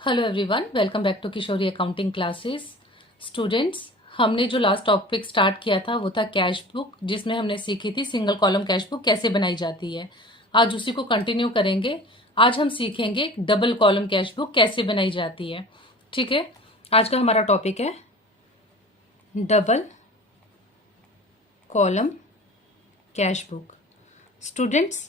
Hello everyone, welcome back to Kishori accounting classes. Students, हमने जो last topic start किया था वो था कैश बुक, जिसमें हमने सीखी थी सिंगल कॉलम कैश बुक कैसे बनाई जाती है। आज उसी को कंटिन्यू करेंगे। आज हम सीखेंगे डबल कॉलम कैश बुक कैसे बनाई जाती है। ठीक है, आज का हमारा टॉपिक है double column cash book. Students,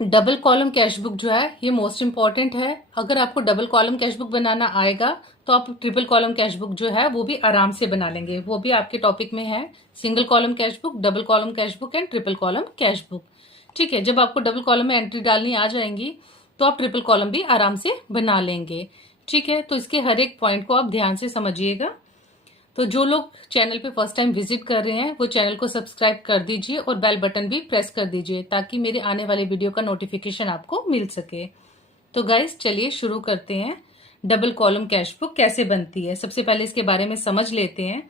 double column cash book जो है ये मोस्ट इंपॉर्टेंट है। अगर आपको डबल कॉलम कैश बुक बनाना आएगा तो आप ट्रिपल कॉलम कैश बुक जो है वो भी आराम से बना लेंगे। वो भी आपके टॉपिक में है, single column cash book, double column cash book and triple column cash book. ठीक है, जब आपको डबल कॉलम में एंट्री डालनी आ जाएंगी तो आप ट्रिपल कॉलम भी आराम से बना लेंगे। ठीक है, तो इसके हर एक पॉइंट को आप ध्यान से समझिएगा। तो जो लोग चैनल पे फर्स्ट टाइम विजिट कर रहे हैं वो चैनल को सब्सक्राइब कर दीजिए और बेल बटन भी प्रेस कर दीजिए ताकि मेरे आने वाले वीडियो का नोटिफिकेशन आपको मिल सके। तो गाइस, चलिए शुरू करते हैं। डबल कॉलम कैश बुक कैसे बनती है, सबसे पहले इसके बारे में समझ लेते हैं।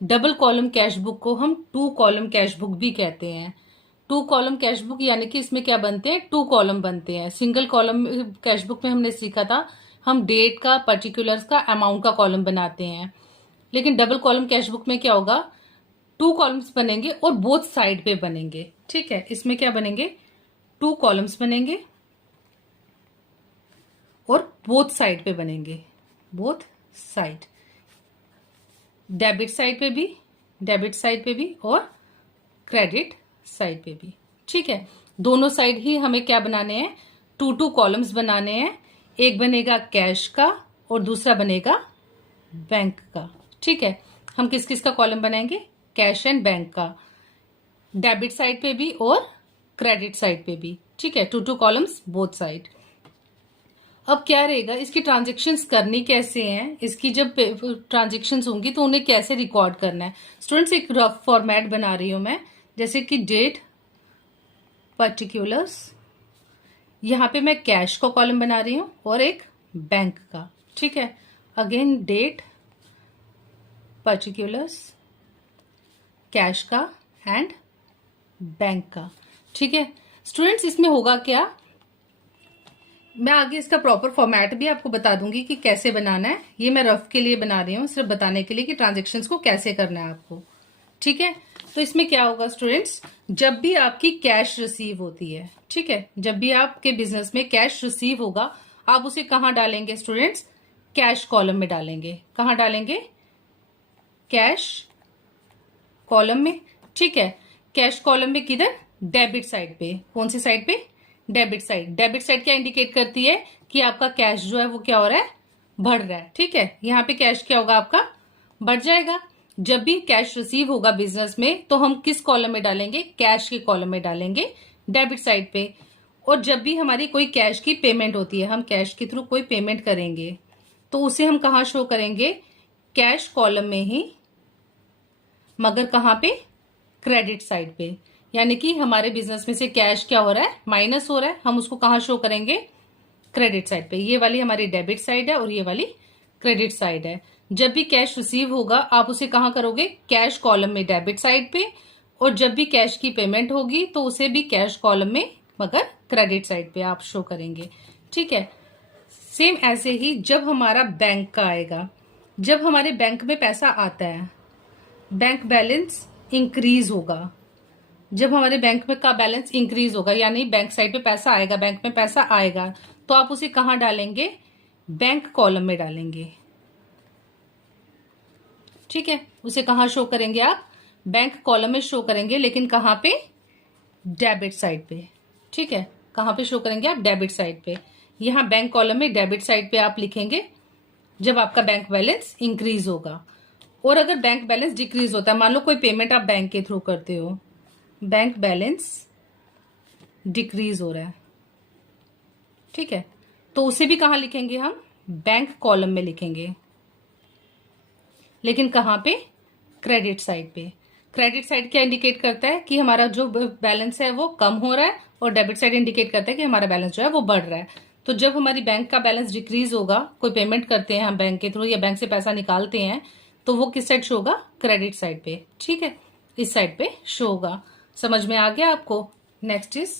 डबल कॉलम कैश बुक को हम टू कॉलम कैश बुक भी कहते हैं। टू कॉलम कैश बुक यानी कि इसमें क्या बनते हैं, टू कॉलम बनते हैं। सिंगल कॉलम कैश बुक में हमने सीखा था हम डेट का, पर्टिकुलर्स का, अमाउंट का कॉलम बनाते हैं। लेकिन डबल कॉलम कैश बुक में क्या होगा, टू कॉलम्स बनेंगे और बोथ साइड पे बनेंगे। ठीक है, इसमें क्या बनेंगे, टू कॉलम्स बनेंगे और बोथ साइड पे बनेंगे, बोथ साइड, डेबिट साइड पे भी और क्रेडिट साइड पे भी। ठीक है, दोनों साइड ही हमें क्या बनाने हैं, टू टू कॉलम्स बनाने हैं। एक बनेगा कैश का और दूसरा बनेगा बैंक का। ठीक है, हम किस किस का कॉलम बनाएंगे, कैश एंड बैंक का, डेबिट साइड पे भी और क्रेडिट साइड पे भी। ठीक है, two two columns both side. अब क्या रहेगा, इसकी ट्रांजेक्शन्स करनी कैसे हैं, इसकी जब ट्रांजेक्शन्स होंगी तो उन्हें कैसे रिकॉर्ड करना है। स्टूडेंट्स, एक रफ फॉर्मेट बना रही हूं मैं, जैसे कि डेट, पर्टिकुलर्स, यहां पे मैं कैश का कॉलम बना रही हूं और एक बैंक का। ठीक है, अगेन डेट, पर्टिकुलर्स, कैश का एंड बैंक का। ठीक है स्टूडेंट्स, इसमें होगा क्या, मैं आगे इसका प्रॉपर फॉर्मेट भी आपको बता दूंगी कि कैसे बनाना है। ये मैं रफ के लिए बना रही हूँ, सिर्फ बताने के लिए कि ट्रांजेक्शन्स को कैसे करना है आपको। ठीक है, तो इसमें क्या होगा स्टूडेंट्स, जब भी आपकी कैश रिसीव होती है, ठीक है, जब भी आपके बिजनेस में कैश रिसीव होगा, आप उसे कहां डालेंगे स्टूडेंट्स, कैश कॉलम में डालेंगे। कहां डालेंगे, कैश कॉलम में। ठीक है, कैश कॉलम में किधर, डेबिट साइड पे। कौन सी साइड पे, डेबिट साइड। डेबिट साइड क्या इंडिकेट करती है कि आपका कैश जो है वो क्या हो रहा है, बढ़ रहा है। ठीक है, यहाँ पे कैश क्या होगा, आपका बढ़ जाएगा। जब भी कैश रिसीव होगा बिजनेस में तो हम किस कॉलम में डालेंगे, कैश के कॉलम में डालेंगे, डेबिट साइड पे। और जब भी हमारी कोई कैश की पेमेंट होती है, हम कैश के थ्रू कोई पेमेंट करेंगे तो उसे हम कहाँ शो करेंगे, कैश कॉलम में ही, मगर कहां पे, क्रेडिट साइड पे। यानी कि हमारे बिजनेस में से कैश क्या हो रहा है, माइनस हो रहा है, हम उसको कहां शो करेंगे, क्रेडिट साइड पे। ये वाली हमारी डेबिट साइड है और ये वाली क्रेडिट साइड है। जब भी कैश रिसीव होगा आप उसे कहां करोगे, कैश कॉलम में, डेबिट साइड पे। और जब भी कैश की पेमेंट होगी तो उसे भी कैश कॉलम में मगर क्रेडिट साइड पे आप शो करेंगे। ठीक है, सेम ऐसे ही जब हमारा बैंक का आएगा, जब हमारे बैंक में पैसा आता है, बैंक बैलेंस इंक्रीज होगा। जब हमारे बैंक में का बैलेंस इंक्रीज होगा यानी बैंक साइड पे पैसा आएगा, बैंक में पैसा आएगा, तो आप उसे कहां डालेंगे, बैंक कॉलम में डालेंगे। ठीक है, उसे कहां शो करेंगे आप, बैंक कॉलम में शो करेंगे, लेकिन कहां पे, डेबिट साइड पे। ठीक है, कहां पे शो करेंगे आप, डेबिट साइड पे। यहां बैंक कॉलम में डेबिट साइड पे आप लिखेंगे जब आपका बैंक बैलेंस इंक्रीज होगा। और अगर बैंक बैलेंस डिक्रीज होता है, मान लो कोई पेमेंट आप बैंक के थ्रू करते हो, बैंक बैलेंस डिक्रीज हो रहा है, ठीक है, तो उसे भी कहां लिखेंगे हम, बैंक कॉलम में लिखेंगे, लेकिन कहां पे, क्रेडिट साइड पे। क्रेडिट साइड क्या इंडिकेट करता है कि हमारा जो बैलेंस है वो कम हो रहा है, और डेबिट साइड इंडिकेट करता है कि हमारा बैलेंस जो है वो बढ़ रहा है। तो जब हमारी बैंक का बैलेंस डिक्रीज होगा, कोई पेमेंट करते हैं हम बैंक के थ्रू या बैंक से पैसा निकालते हैं, तो वो किस साइड शो होगा, क्रेडिट साइड पे। ठीक है, इस साइड पे शो होगा। समझ में आ गया आपको। Next is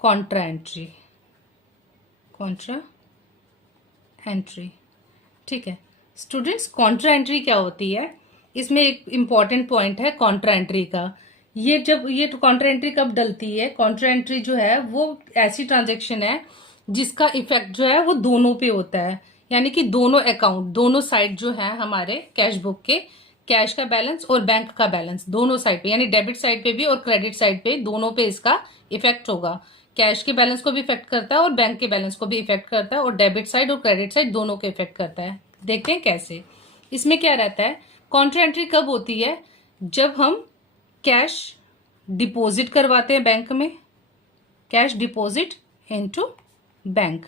Contra entry. Contra entry. ठीक है स्टूडेंट्स, कॉन्ट्रा एंट्री क्या होती है, इसमें एक इम्पॉर्टेंट पॉइंट है कॉन्ट्रा एंट्री का। ये जब ये कॉन्ट्रा एंट्री कब डलती है, कॉन्ट्रा एंट्री जो है वो ऐसी ट्रांजेक्शन है जिसका इफेक्ट जो है वो दोनों पे होता है, यानी कि दोनों अकाउंट, दोनों साइड जो है हमारे कैश बुक के, कैश का बैलेंस और बैंक का बैलेंस दोनों साइड पे, यानी डेबिट साइड पे भी और क्रेडिट साइड पे, दोनों पे इसका इफेक्ट होगा। कैश के बैलेंस को भी इफेक्ट करता है और बैंक के बैलेंस को भी इफेक्ट करता है, और डेबिट साइड और क्रेडिट साइड दोनों को इफेक्ट करता है। देखते हैं कैसे। इसमें क्या रहता है, कॉन्ट्रा एंट्री कब होती है, जब हम कैश डिपॉजिट करवाते हैं बैंक में, कैश डिपॉजिट इनटू बैंक।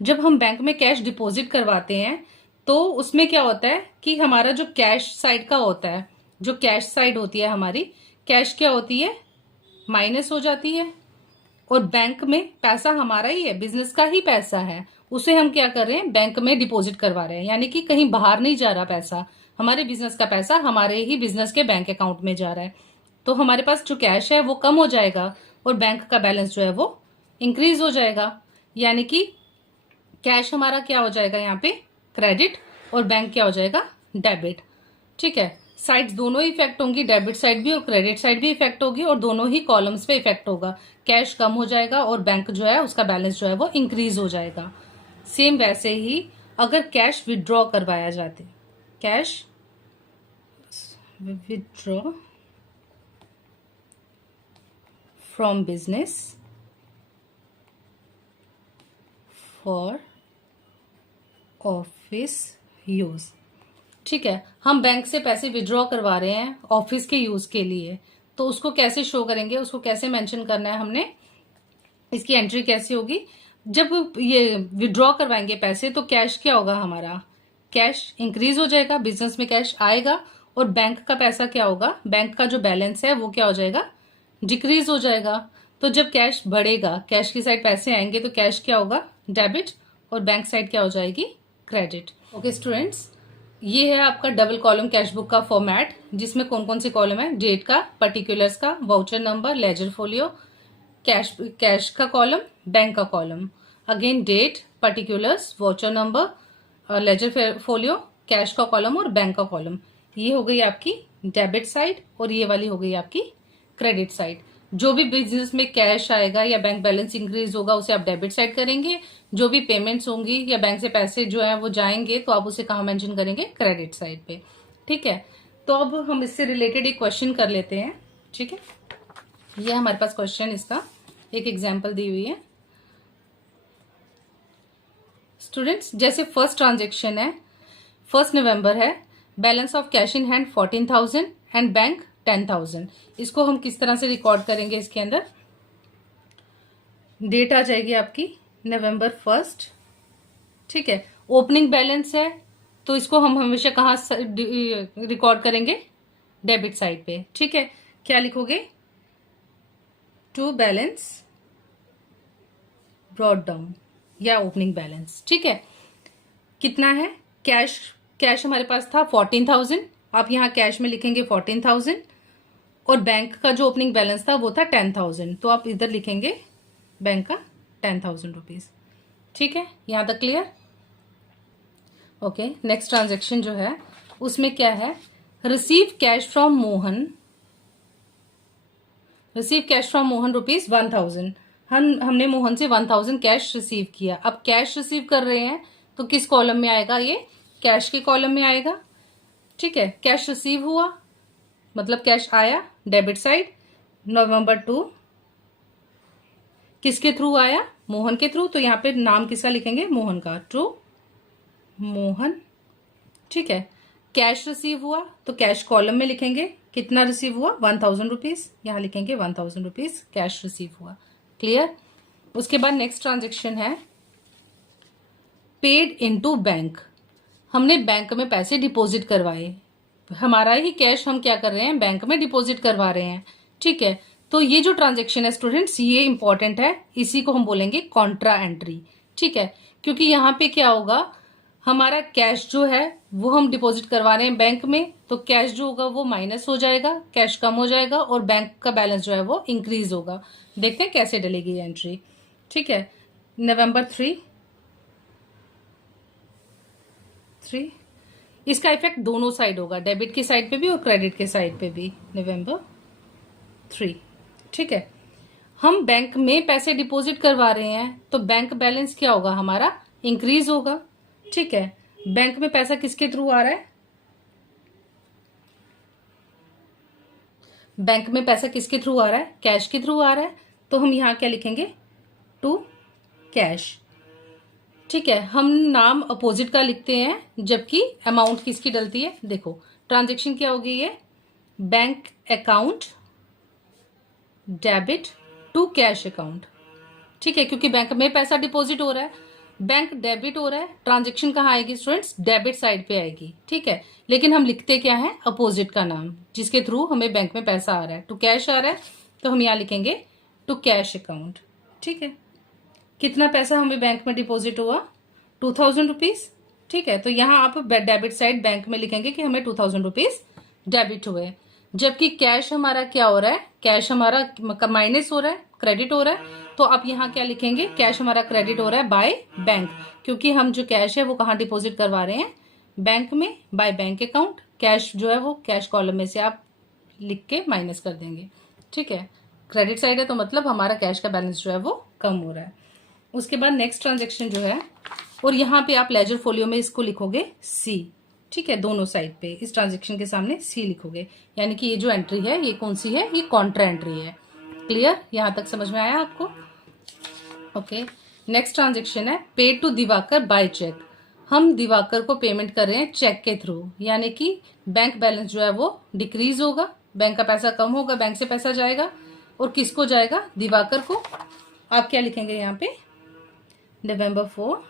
जब हम बैंक में कैश डिपॉजिट करवाते हैं तो उसमें क्या होता है कि हमारा जो कैश साइड का होता है, जो कैश साइड होती है हमारी, कैश क्या होती है, माइनस हो जाती है, और बैंक में पैसा हमारा ही है, बिजनेस का ही पैसा है, उसे हम क्या कर रहे हैं, बैंक में डिपॉजिट करवा रहे हैं, यानी कि कहीं बाहर नहीं जा रहा पैसा, हमारे बिजनेस का पैसा हमारे ही बिजनेस के बैंक अकाउंट में जा रहा है। तो हमारे पास जो कैश है वो कम हो जाएगा और बैंक का बैलेंस जो है वो इंक्रीज हो जाएगा, यानी कि कैश हमारा क्या हो जाएगा यहाँ पे क्रेडिट और बैंक क्या हो जाएगा डेबिट। ठीक है, साइड्स दोनों ही इफेक्ट होंगी, डेबिट साइड भी और क्रेडिट साइड भी इफेक्ट होगी, और दोनों ही कॉलम्स पे इफेक्ट होगा। कैश कम हो जाएगा और बैंक जो है उसका बैलेंस जो है वो इंक्रीज हो जाएगा। सेम वैसे ही अगर कैश विड्रॉ करवाया जाते, cash withdraw from business for office use. ठीक है, हम बैंक से पैसे विड्रॉ करवा रहे हैं ऑफिस के यूज के लिए, तो उसको कैसे शो करेंगे, उसको कैसे मेंशन करना है हमने, इसकी एंट्री कैसी होगी। जब ये विड्रॉ करवाएंगे पैसे तो कैश क्या होगा हमारा, कैश इंक्रीज हो जाएगा, बिजनेस में कैश आएगा, और बैंक का पैसा क्या होगा, बैंक का जो बैलेंस है वो क्या हो जाएगा, डिक्रीज हो जाएगा। तो जब कैश बढ़ेगा, कैश की साइड पैसे आएंगे, तो कैश क्या होगा डेबिट और बैंक साइड क्या हो जाएगी क्रेडिट। ओके स्टूडेंट्स, ये है आपका डबल कॉलम कैश बुक का फॉर्मेट, जिसमें कौन कौन सी कॉलम है, डेट का, पर्टिकुलर्स का, voucher number, ledger folio, cash का कॉलम, बैंक का column, again date, particulars, voucher number, ledger folio, cash का कॉलम और बैंक का कॉलम। ये हो गई आपकी डेबिट साइड और ये वाली हो गई आपकी क्रेडिट साइड। जो भी बिजनेस में कैश आएगा या बैंक बैलेंस इंक्रीज होगा उसे आप डेबिट साइड करेंगे, जो भी पेमेंट्स होंगी या बैंक से पैसे जो है वो जाएंगे तो आप उसे कहाँ मेंशन करेंगे, क्रेडिट साइड पे। ठीक है, तो अब हम इससे रिलेटेड एक क्वेश्चन कर लेते हैं। ठीक है, ये हमारे पास क्वेश्चन, इसका एक एग्जाम्पल दी हुई है। स्टूडेंट्स, जैसे फर्स्ट ट्रांजेक्शन है, 1 नवंबर है, balance of cash in hand 14,000 and bank 10,000। इसको हम किस तरह से रिकॉर्ड करेंगे, इसके अंदर डेट आ जाएगी आपकी नवंबर 1। ठीक है, ओपनिंग बैलेंस है तो इसको हम हमेशा कहाँ रिकॉर्ड करेंगे, डेबिट साइड पे। ठीक है, क्या लिखोगे, टू बैलेंस ब्रॉट डाउन या ओपनिंग बैलेंस। ठीक है, कितना है, कैश हमारे पास था 14,000, आप यहाँ कैश में लिखेंगे 14,000, और बैंक का जो ओपनिंग बैलेंस था वो था 10,000, तो आप इधर लिखेंगे बैंक का 10,000 रुपीज। ठीक है, यहां तक क्लियर। ओके, नेक्स्ट ट्रांजेक्शन जो है उसमें क्या है, receive cash from Mohan, rupees 1,000। हमने मोहन से 1,000 कैश रिसीव किया। अब कैश रिसीव कर रहे हैं तो किस कॉलम में आएगा, ये कैश के कॉलम में आएगा। ठीक है, कैश रिसीव हुआ मतलब कैश आया डेबिट साइड, नवंबर 2 किसके थ्रू आया, मोहन के थ्रू, तो यहाँ पे नाम किसका लिखेंगे, मोहन का, टू मोहन। ठीक है, कैश रिसीव हुआ तो कैश कॉलम में लिखेंगे कितना रिसीव हुआ, 1,000 रुपीज, यहाँ लिखेंगे 1,000 रुपीज कैश रिसीव हुआ। क्लियर। उसके बाद नेक्स्ट ट्रांजेक्शन है पेड इनटू बैंक। हमने बैंक में पैसे डिपॉजिट करवाए, हमारा ही कैश हम क्या कर रहे हैं, बैंक में डिपॉजिट करवा रहे हैं। ठीक है, तो ये जो ट्रांजेक्शन है स्टूडेंट्स ये इंपॉर्टेंट है, इसी को हम बोलेंगे कॉन्ट्रा एंट्री। ठीक है, क्योंकि यहाँ पे क्या होगा, हमारा कैश जो है वो हम डिपॉजिट करवा रहे हैं बैंक में, तो कैश जो होगा वो माइनस हो जाएगा, कैश कम हो जाएगा, और बैंक का बैलेंस जो है वो इंक्रीज होगा। देखते हैं कैसे डलेगी एंट्री। ठीक है, नवंबर 3 3। इसका इफेक्ट दोनों साइड होगा, डेबिट की साइड पे भी और क्रेडिट के साइड पे भी। November 3, ठीक है। हम बैंक में पैसे डिपॉजिट करवा रहे हैं तो बैंक बैलेंस क्या होगा हमारा, इंक्रीज होगा, ठीक है। बैंक में पैसा किसके थ्रू आ रहा है, बैंक में पैसा किसके थ्रू आ रहा है, कैश के थ्रू आ रहा है। तो हम यहां क्या लिखेंगे, टू कैश, ठीक है। हम नाम अपोजिट का लिखते हैं जबकि अमाउंट किसकी डलती है। देखो ट्रांजेक्शन क्या होगी ये, bank account debit to cash account, ठीक है, क्योंकि बैंक में पैसा डिपॉजिट हो रहा है, बैंक डेबिट हो रहा है। ट्रांजेक्शन कहाँ आएगी स्टूडेंट्स, डेबिट साइड पे आएगी, ठीक है। लेकिन हम लिखते क्या है, अपोजिट का नाम जिसके थ्रू हमें बैंक में पैसा आ रहा है। टू कैश आ रहा है तो हम यहाँ लिखेंगे टू कैश अकाउंट, ठीक है। कितना पैसा हमें बैंक में डिपॉजिट हुआ, 2000 रुपीज, ठीक है। तो यहाँ आप डेबिट साइड बैंक में लिखेंगे कि हमें 2000 रुपीज डेबिट हुए, जबकि कैश हमारा क्या हो रहा है, कैश हमारा माइनस हो रहा है, क्रेडिट हो रहा है। तो आप यहाँ क्या लिखेंगे, कैश हमारा क्रेडिट हो रहा है बाय बैंक, क्योंकि हम जो कैश है वो कहाँ डिपॉजिट करवा रहे हैं, बैंक में, बाय बैंक अकाउंट। कैश जो है वो कैश कॉलम में से आप लिख के माइनस कर देंगे, ठीक है। क्रेडिट साइड है तो मतलब हमारा कैश का बैलेंस जो है वो कम हो रहा है। उसके बाद नेक्स्ट ट्रांजेक्शन जो है, और यहाँ पे आप लेजर फोलियो में इसको लिखोगे सी, ठीक है। दोनों साइड पे इस ट्रांजेक्शन के सामने सी लिखोगे, यानी कि ये जो एंट्री है ये कौन सी है, ये कॉन्ट्रा एंट्री है। क्लियर, यहां तक समझ में आया आपको। ओके, नेक्स्ट ट्रांजेक्शन है paid to Diwakar by cheque. हम दिवाकर को पेमेंट कर रहे हैं चेक के थ्रू, यानी कि बैंक बैलेंस जो है वो डिक्रीज होगा, बैंक का पैसा कम होगा, बैंक से पैसा जाएगा और किसको जाएगा, दिवाकर को। आप क्या लिखेंगे यहाँ पे, November 4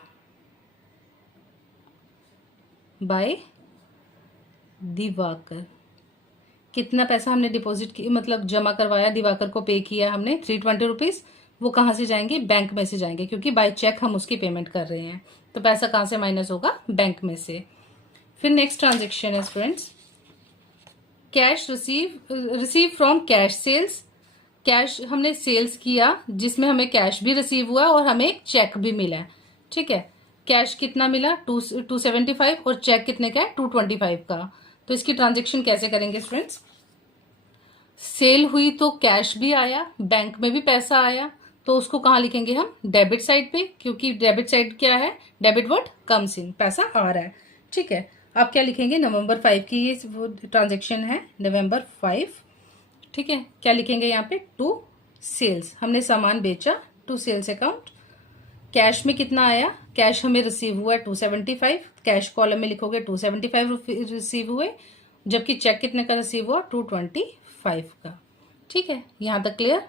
बाय दिवाकर। कितना पैसा हमने डिपॉजिट की, मतलब जमा करवाया, दिवाकर को पे किया हमने 320 रुपीज। वो कहाँ से जाएंगे, बैंक में से जाएंगे, क्योंकि बाय चेक हम उसकी पेमेंट कर रहे हैं। तो पैसा कहाँ से माइनस होगा, बैंक में से। फिर नेक्स्ट ट्रांजेक्शन है students, cash receive from cash sales. Cash हमने सेल्स किया जिसमें हमें कैश भी रिसीव हुआ और हमें एक चेक भी मिला है, ठीक है। कैश कितना मिला, 275, और चेक कितने का है, 225 का। तो इसकी ट्रांजेक्शन कैसे करेंगे स्टूडेंट्स, सेल हुई तो कैश भी आया, बैंक में भी पैसा आया, तो उसको कहाँ लिखेंगे हम, डेबिट साइड पे, क्योंकि डेबिट साइड क्या है, डेबिट वर्ड कम्स इन, पैसा आ रहा है, ठीक है। आप क्या लिखेंगे, November 5 की ये वो ट्रांजेक्शन है, November 5, ठीक है। क्या लिखेंगे यहाँ पे, टू सेल्स, हमने सामान बेचा, टू सेल्स अकाउंट। कैश में कितना आया, कैश हमें रिसीव हुआ है 275, कैश कॉलम में लिखोगे 275 रिसीव हुए, जबकि चेक कितने का रिसीव हुआ, 225 का, ठीक है। यहां तक क्लियर,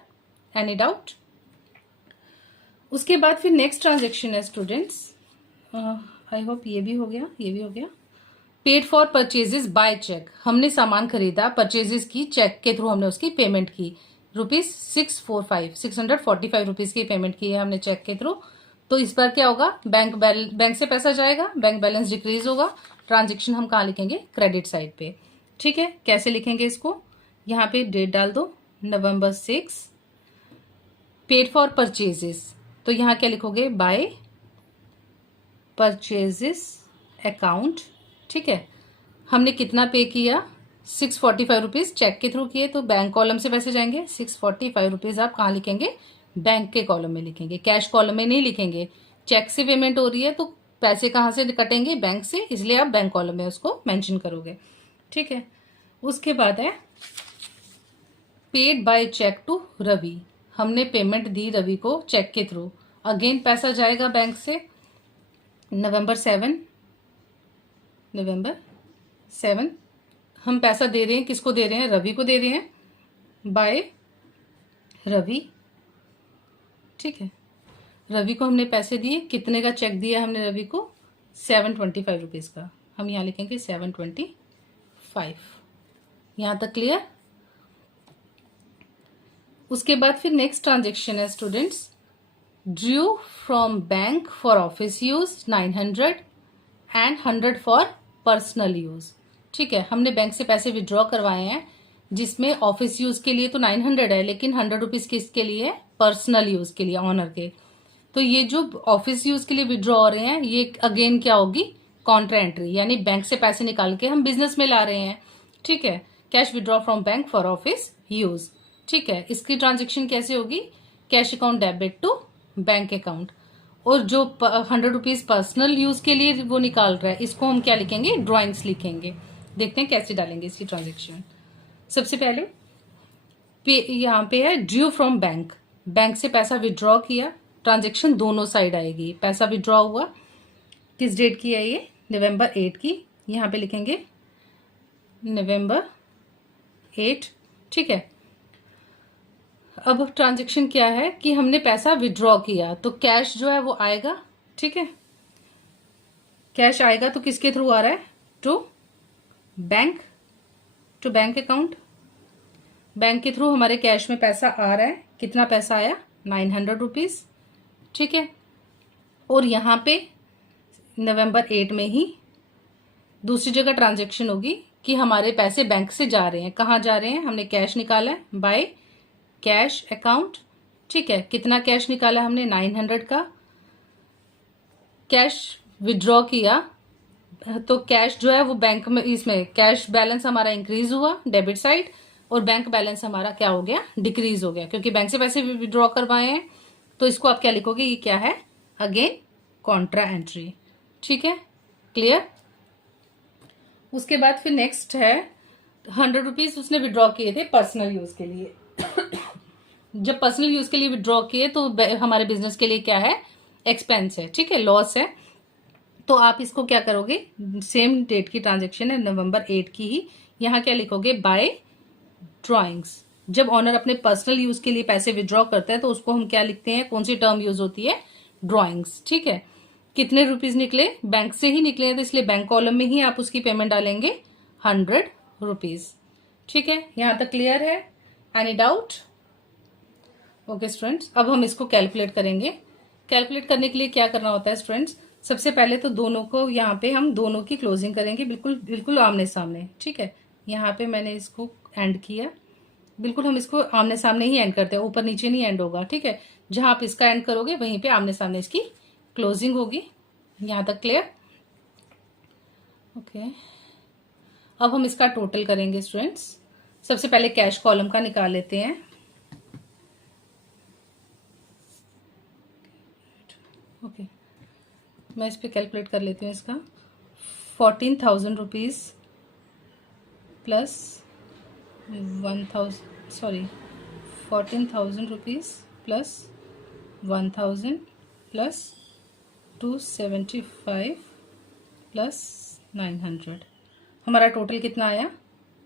एनी डाउट। उसके बाद फिर नेक्स्ट ट्रांजेक्शन है स्टूडेंट्स, आई होप ये भी हो गया, ये भी हो गया। Paid for purchases by cheque, हमने सामान खरीदा, परचेजेस की, चेक के थ्रू हमने उसकी पेमेंट की, ₹645 रुपीज की पेमेंट की है हमने चेक के थ्रू। तो इस बार क्या होगा, बैंक से पैसा जाएगा, बैंक बैलेंस डिक्रीज होगा। ट्रांजेक्शन हम कहाँ लिखेंगे, क्रेडिट साइड पे, ठीक है। कैसे लिखेंगे इसको, यहाँ पे डेट डाल दो, November 6, पेड फॉर परचेजेस, तो यहाँ क्या लिखोगे, बाय परचेजेस अकाउंट, ठीक है। हमने कितना पे किया, 645 रुपीज चेक के थ्रू किए, तो बैंक कॉलम से पैसे जाएंगे, 645 रुपीज आप कहाँ लिखेंगे, बैंक के कॉलम में लिखेंगे, कैश कॉलम में नहीं लिखेंगे। चेक से पेमेंट हो रही है तो पैसे कहाँ से कटेंगे, बैंक से, इसलिए आप बैंक कॉलम में उसको मेंशन करोगे, ठीक है। उसके बाद है paid by cheque to Ravi, हमने पेमेंट दी रवि को चेक के थ्रू, अगेन पैसा जाएगा बैंक से, November 7 हम पैसा दे रहे हैं, किसको दे रहे हैं, रवि को दे रहे हैं, बाय रवि, ठीक है। रवि को हमने पैसे दिए, कितने का चेक दिया हमने रवि को, 725 रुपीज का, हम यहाँ लिखेंगे 725। यहां तक क्लियर। उसके बाद फिर नेक्स्ट ट्रांजेक्शन है students, Drew from bank for office use 900 and 100 for personal use, ठीक है। हमने बैंक से पैसे विड्रॉ करवाए हैं जिसमें ऑफिस यूज के लिए तो 900 है, लेकिन 100 रुपीज किसके लिए है, पर्सनल यूज के लिए, ऑनर के। तो ये जो ऑफिस यूज के लिए विड्रॉ हो रहे हैं ये अगेन क्या होगी, कॉन्ट्रा एंट्री, यानी बैंक से पैसे निकाल के हम बिजनेस में ला रहे हैं, ठीक है। Cash withdraw from bank for office use, ठीक है। इसकी ट्रांजेक्शन कैसे होगी, cash account debit to bank account. और जो 100 रुपीज पर्सनल यूज के लिए वो निकाल रहा है, इसको हम क्या लिखेंगे, ड्रॉइंग्स लिखेंगे। देखते हैं कैसे डालेंगे इसकी ट्रांजेक्शन। सबसे पहले यहाँ पे है ड्यू फ्रॉम बैंक, बैंक से पैसा विड्रॉ किया, ट्रांजेक्शन दोनों साइड आएगी। पैसा विड्रॉ हुआ, किस डेट की है ये, नवंबर 8 की, यहाँ पे लिखेंगे नवंबर 8, ठीक है। अब ट्रांजेक्शन क्या है कि हमने पैसा विड्रॉ किया, तो कैश जो है वो आएगा, ठीक है। कैश आएगा तो किसके थ्रू आ रहा है, टू बैंक अकाउंट। बैंक के थ्रू हमारे कैश में पैसा आ रहा है, कितना पैसा आया, 900 रुपीज, ठीक है। और यहाँ पे नवंबर 8 में ही दूसरी जगह ट्रांजेक्शन होगी कि हमारे पैसे बैंक से जा रहे हैं, कहाँ जा रहे हैं, हमने कैश निकाला है बाय कैश अकाउंट, ठीक है। कितना कैश निकाला हमने, 900 का। कैश विड्रॉ किया तो कैश जो है वो बैंक में, इसमें कैश बैलेंस हमारा इंक्रीज हुआ डेबिट साइड, और बैंक बैलेंस हमारा क्या हो गया, डिक्रीज हो गया, क्योंकि बैंक से पैसे विड्रॉ करवाए हैं। तो इसको आप क्या लिखोगे, ये क्या है, अगेन कॉन्ट्रा एंट्री, ठीक है, क्लियर। उसके बाद फिर नेक्स्ट है 100 रुपीज उसने विड्रॉ किए थे पर्सनल यूज के लिए। जब पर्सनल यूज के लिए विड्रॉ किए तो हमारे बिजनेस के लिए क्या है, एक्सपेंस है, ठीक है, लॉस है। तो आप इसको क्या करोगे, सेम डेट की ट्रांजेक्शन है, नवंबर 8 की ही, यहाँ क्या लिखोगे, बाय ड्रॉइंग्स। जब ऑनर अपने पर्सनल यूज के लिए पैसे विड्रॉ करता है तो उसको हम क्या लिखते हैं, कौन सी टर्म यूज होती है, ड्रॉइंग्स, ठीक है। कितने रुपीज निकले, बैंक से ही निकले हैं, तो इसलिए बैंक कॉलम में ही आप उसकी पेमेंट डालेंगे 100 रुपीज, ठीक है। यहां तक क्लियर है, एनी डाउट, ओके स्टूडेंट्स। अब हम इसको कैलकुलेट करेंगे। कैलकुलेट करने के लिए क्या करना होता है स्टूडेंट्स, सबसे पहले तो दोनों को यहाँ पे हम दोनों की क्लोजिंग करेंगे, बिल्कुल आमने सामने, ठीक है। यहाँ पे मैंने इसको एंड किया, बिल्कुल हम इसको आमने सामने ही एंड करते हैं, ऊपर नीचे नहीं एंड होगा, ठीक है। जहां आप इसका एंड करोगे वहीं पे आमने सामने इसकी क्लोजिंग होगी। यहां तक क्लियर, ओके। अब हम इसका टोटल करेंगे स्टूडेंट्स। सबसे पहले कैश कॉलम का निकाल लेते हैं, ओके। मैं इस पे कैलकुलेट कर लेती हूँ इसका। 14,000 rupees plus 14,000 rupees plus 1,000 plus 275 plus 900, हमारा टोटल कितना आया,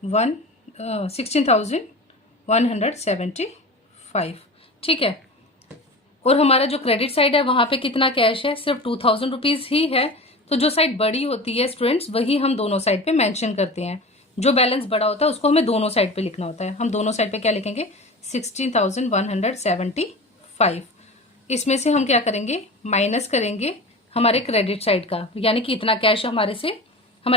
16,175, ठीक है। और हमारा जो क्रेडिट साइड है वहां पे कितना कैश है, सिर्फ 2,000 रुपीज ही है। तो जो साइड बड़ी होती है स्टूडेंट्स, वही हम दोनों साइड पे मेंशन करते हैं। जो बैलेंस बड़ा होता है उसको हमें दोनों साइड पे लिखना होता है। हम दोनों साइड पे क्या लिखेंगे, 16,175। इसमें से हम क्या करेंगे, माइनस करेंगे हमारे क्रेडिट साइड का, यानी कि इतना कैश हमारे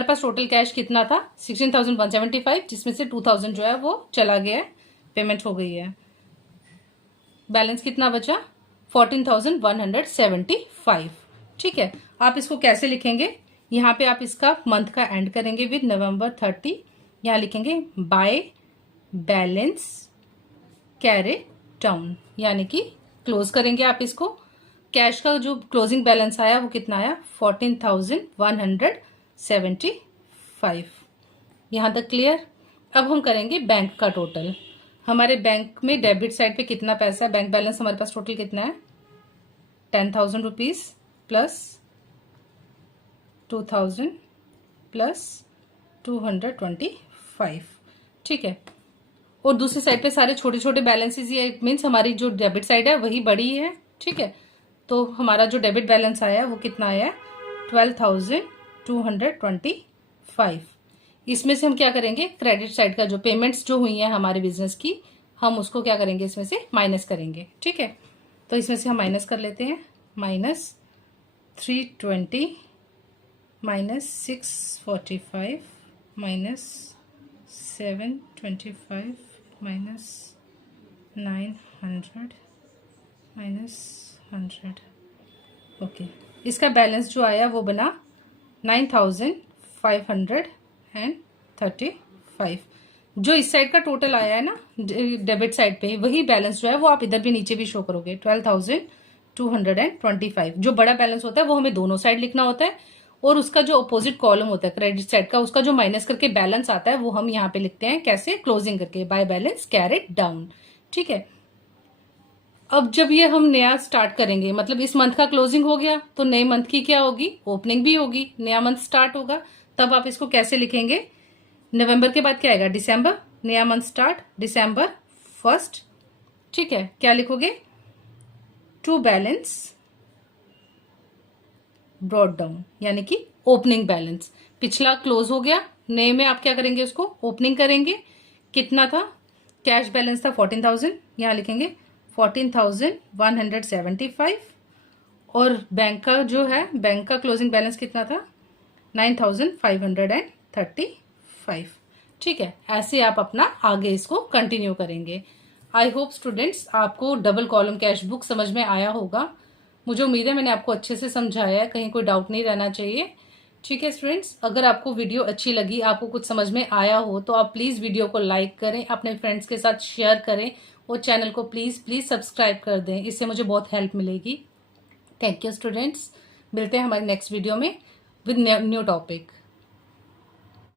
पास टोटल कैश कितना था, 16,175, जिसमें से 2,000 जो है वो चला गया है, पेमेंट हो गई है। बैलेंस कितना बचा, 14,175, ठीक है। आप इसको कैसे लिखेंगे, यहाँ पे आप इसका मंथ का एंड करेंगे विद नवंबर 30, यहाँ लिखेंगे बाय बैलेंस कैरी डाउन, यानी कि क्लोज करेंगे आप इसको। कैश का जो क्लोजिंग बैलेंस आया वो कितना आया, 14,175। यहां तक क्लियर। अब हम करेंगे बैंक का टोटल। हमारे बैंक में डेबिट साइड पे कितना पैसा है, बैंक बैलेंस हमारे पास टोटल कितना है, 10,000 रुपीज प्लस 2,000 प्लस 225, ठीक है। और दूसरी साइड पे सारे छोटे छोटे बैलेंसेस, ये मीन्स हमारी जो डेबिट साइड है वही बड़ी है, ठीक है। तो हमारा जो डेबिट बैलेंस आया वो कितना आया, 12,225। इसमें से हम क्या करेंगे, क्रेडिट साइड का जो पेमेंट्स जो हुई हैं हमारे बिजनेस की, हम उसको क्या करेंगे, इसमें से माइनस करेंगे, ठीक है। तो इसमें से हम माइनस कर लेते हैं, -320 -645 -725 -900 -100, ओके। इसका बैलेंस जो आया वो बना 9,535। जो इस साइड का टोटल आया है ना डेबिट साइड पे, वही बैलेंस जो है वो आप इधर भी नीचे भी शो करोगे। 12,225। जो बड़ा बैलेंस होता है वो हमें दोनों साइड लिखना होता है, और उसका जो अपोजिट कॉलम होता है क्रेडिट साइड का, उसका जो माइनस करके बैलेंस आता है वो हम यहाँ पे लिखते हैं कैसे, क्लोजिंग करके, बाय बैलेंस कैरिड डाउन। ठीक है। अब जब ये हम नया स्टार्ट करेंगे, मतलब इस मंथ का क्लोजिंग हो गया, तो नए मंथ की क्या होगी, ओपनिंग भी होगी, नया मंथ स्टार्ट होगा। तब आप इसको कैसे लिखेंगे, नवंबर के बाद क्या आएगा, दिसंबर, नया मंथ स्टार्ट दिसंबर 1। ठीक है, क्या लिखोगे, टू बैलेंस ब्रॉड डाउन, यानी कि ओपनिंग बैलेंस। पिछला क्लोज हो गया, नए में आप क्या करेंगे, उसको ओपनिंग करेंगे। कितना था, कैश बैलेंस था 14,000, यहां लिखेंगे 14,175, और बैंक का जो है, बैंक का क्लोजिंग बैलेंस कितना था, 9,535। ठीक है, ऐसे आप अपना आगे इसको कंटिन्यू करेंगे। आई होप स्टूडेंट्स आपको डबल कॉलम कैश बुक समझ में आया होगा। मुझे उम्मीद है मैंने आपको अच्छे से समझाया है, कहीं कोई डाउट नहीं रहना चाहिए। ठीक है स्टूडेंट्स, अगर आपको वीडियो अच्छी लगी, आपको कुछ समझ में आया हो, तो आप प्लीज वीडियो को लाइक करें, अपने फ्रेंड्स के साथ शेयर करें, और चैनल को प्लीज सब्सक्राइब कर दें, इससे मुझे बहुत हेल्प मिलेगी। थैंक यू स्टूडेंट्स, मिलते हैं हमारे नेक्स्ट वीडियो में विद न्यू टॉपिक।